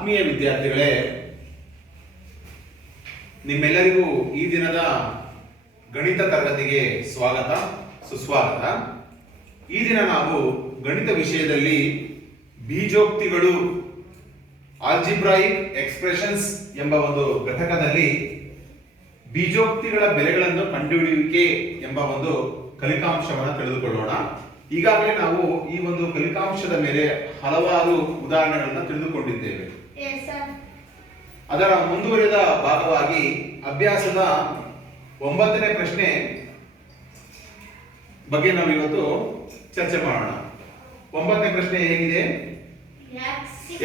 ಆತ್ಮೀಯ ವಿದ್ಯಾರ್ಥಿಗಳೇ, ನಿಮ್ಮೆಲ್ಲರಿಗೂ ಈ ದಿನದ ಗಣಿತ ತರಗತಿಗೆ ಸ್ವಾಗತ ಸುಸ್ವಾಗತ. ಈ ದಿನ ನಾವು ಗಣಿತ ವಿಷಯದಲ್ಲಿ ಬೀಜೋಕ್ತಿಗಳು ಆಲ್ಜಿಬ್ರಾಯಿಕ್ ಎಕ್ಸ್ಪ್ರೆಷನ್ಸ್ ಎಂಬ ಒಂದು ಘಟಕದಲ್ಲಿ ಬೀಜೋಕ್ತಿಗಳ ಬೆಲೆಗಳನ್ನು ಕಂಡುಹಿಡಿಯುವಿಕೆ ಎಂಬ ಒಂದು ಕಲಿಕಾಂಶವನ್ನು ತಿಳಿದುಕೊಳ್ಳೋಣ. ಈಗಾಗಲೇ ನಾವು ಈ ಒಂದು ಕಲಿಕಾಂಶದ ಮೇಲೆ ಹಲವಾರು ಉದಾಹರಣೆಗಳನ್ನು ತಿಳಿದುಕೊಂಡಿದ್ದೇವೆ. ಅದರ ಮುಂದುವರಿದ ಭಾಗವಾಗಿ ಅಭ್ಯಾಸದ 9ನೇ ಪ್ರಶ್ನೆ ಬಗ್ಗೆ ನಾವು ಇವತ್ತು ಚರ್ಚೆ ಮಾಡೋಣ. 9ನೇ ಪ್ರಶ್ನೆ ಹೇಗಿದೆ?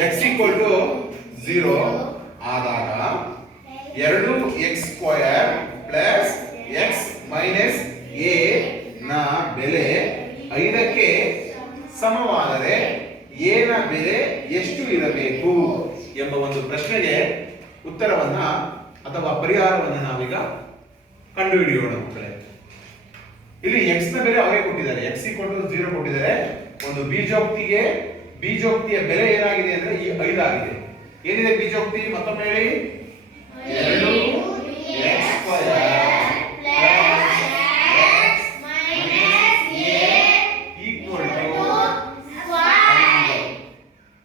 x = 0 ಆದಾಗ 2x² + x - a ನ ಬೆಲೆ 5ಕ್ಕೆ ಸಮವಾದರೆ a ನ ಬೆಲೆ ಎಷ್ಟು ಇರಬೇಕು ಎಂಬ ಒಂದು ಪ್ರಶ್ನೆಗೆ ಉತ್ತರವನ್ನ ಅಥವಾ ಪರಿಹಾರವನ್ನು ನಾವೀಗ ಕಂಡುಹಿಡಿಯೋಣ ಮಕ್ಕಳೇ. ಇಲ್ಲಿ x ನ ಬೆಲೆ ಅವರೇ ಕೊಟ್ಟಿದ್ದಾರೆ, x = 0 ಕೊಟ್ಟಿದ್ದಾರೆ. ಒಂದು ಬೀಜೋಕ್ತಿಯ ಬೆಲೆ ಏನಾಗಿದೆ ಅಂದ್ರೆ ಈ 5 ಆಗಿದೆ. ಏನಿದೆ ಬೀಜೋಕ್ತಿ? ಮತ್ತೊಮ್ಮೆ ಹೇಳಿ. 2x²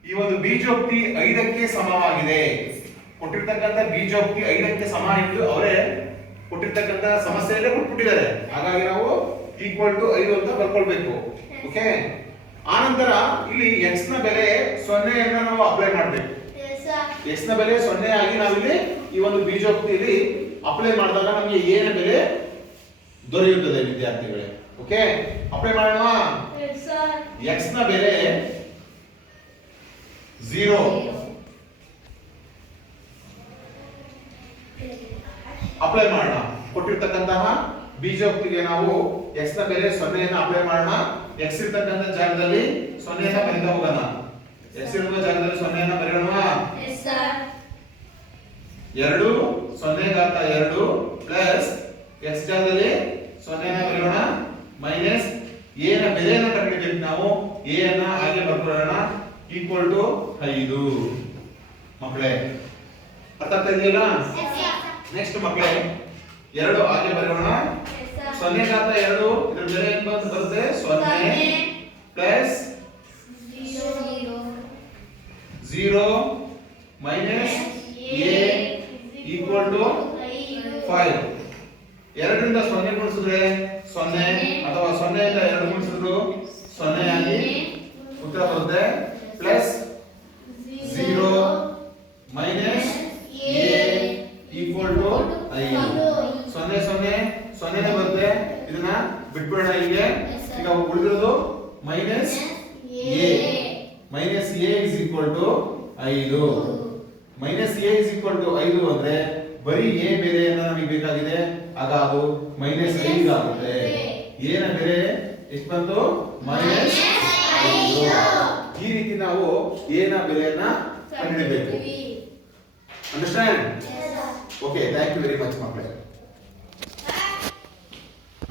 + ಈ ಒಂದು ಬೀಜೋಕ್ತಿ 5ಕ್ಕೆ ಸಮವಾಗಿದೆ. ಕೊಟ್ಟಿರ್ತಕ್ಕಂಥ ಬೀಜೋಕ್ತಿ 5ಕ್ಕೆ ಸಮ ಎಂದು ಅವರೇ ಕೊಟ್ಟಿರ್ತಕ್ಕಂಥ ಸಮಸ್ಯೆಯಲ್ಲೇ ಕೊಟ್ಬಿಟ್ಟಿದ್ದಾರೆ. ಹಾಗಾಗಿ ನಾವು =5 ಅಂತ ಬರ್ಕೊಳ್ಬೇಕು. ಓಕೆ. ಆನಂತರ ಇಲ್ಲಿ x ನ ಬೆಲೆ 0 ಅನ್ನು ನಾವು ಅಪ್ಲೈ ಮಾಡಬೇಕು. x ನ ಬೆಲೆ 0 ಆಗಿ ನಾವಿಲ್ಲಿ ಈ ಒಂದು ಬೀಜೋಕ್ತಿಯಲ್ಲಿ ಅಪ್ಲೈ ಮಾಡಿದಾಗ ನಮಗೆ a ನ ಬೆಲೆ ದೊರೆಯುತ್ತದೆ ವಿದ್ಯಾರ್ಥಿಗಳೇ. ಓಕೆ, ಅಪ್ಲೈ ಮಾಡೋಣ. x ನ ಬೆಲೆ 0 ಅಪ್ಲೈ ಮಾಡೋಣ. ಕೊಟ್ಟಿರ್ತಕ್ಕಂತಹ ಬೀಜೋಕ್ತಿಗೆ ನಾವು x ನ ಬೆಲೆ 0 ಅನ್ನು ಅಪ್ಲೈ ಮಾಡೋಣ. x ಇರತಕ್ಕಂತ ಜಾಗದಲ್ಲಿ 0 ಅನ್ನು ಬರೆದ ಹೋಗೋಣ. x ಇರುವ ಜಾಗದಲ್ಲಿ 0 ಅನ್ನು ಬರೆಯೋಣ. 2 0² + x ಜಾಗದಲ್ಲಿ 0 ಅನ್ನು ಬರೆಯೋಣ ಮೈನಸ್ a ನ ಬೆಲೆಯನ್ನು ಕಂಡುಹಿಡಿಯಬೇಕು ನಾವು. a ಅನ್ನು ಹಾಗೆ ಬರ್ಕೊಳ್ಳೋಣ =5 ಮಕ್ಕಳೇ. ಅರ್ಥ ಆಗ್ತಾ ಇದೆಯಲ್ಲ? ನೆಕ್ಸ್ಟ್ ಮಕ್ಕಳೇ 2 ಹಾಗೆ ಬರೆಯೋಣ. 0² ಇದರ ಬೆಲೆ ಏನು ಬರುತ್ತೆ? 0 + 0 ಮೈನಸ್ a = 5. 2 ರಿಂದ 0 ಗುಣಿಸಿದ್ರೆ 0 ಅಥವಾ 0 ಇಂದ 2 ಗುಣಿಸಿದ್ರು 0 ಆಗಿ ಉತ್ತರ ಬರುತ್ತೆ. Plus 0 minus a = 5. 0 0 0 ಬರುತ್ತೆ. ಇದನ್ನ ಬಿಟ್ಬಿಡೋಣ ಹೀಗೆ. ಈಗ ಉಳಿದಿರೋದು ಮೈನಸ್ a = 5. ಮೈನಸ್ a = 5 ಅಂದ್ರೆ ಬರೀ a ಬೆಲೆಯನ್ನು ನಮಗೆ ಬೇಕಾಗಿದೆ. ಆಗ ಅದು -5 ಆಗುತ್ತೆ. a ನ ಬೆಲೆ ಎಷ್ಟು ಬಂತು? -5. ಈ ರೀತಿ ನಾವು a ನ ಬೆಲೆಯನ್ನ ಕಂಡುಹಿಡಿಯಬೇಕು. Understand? Okay, thank you very much ಮಕ್ಕಳೇ.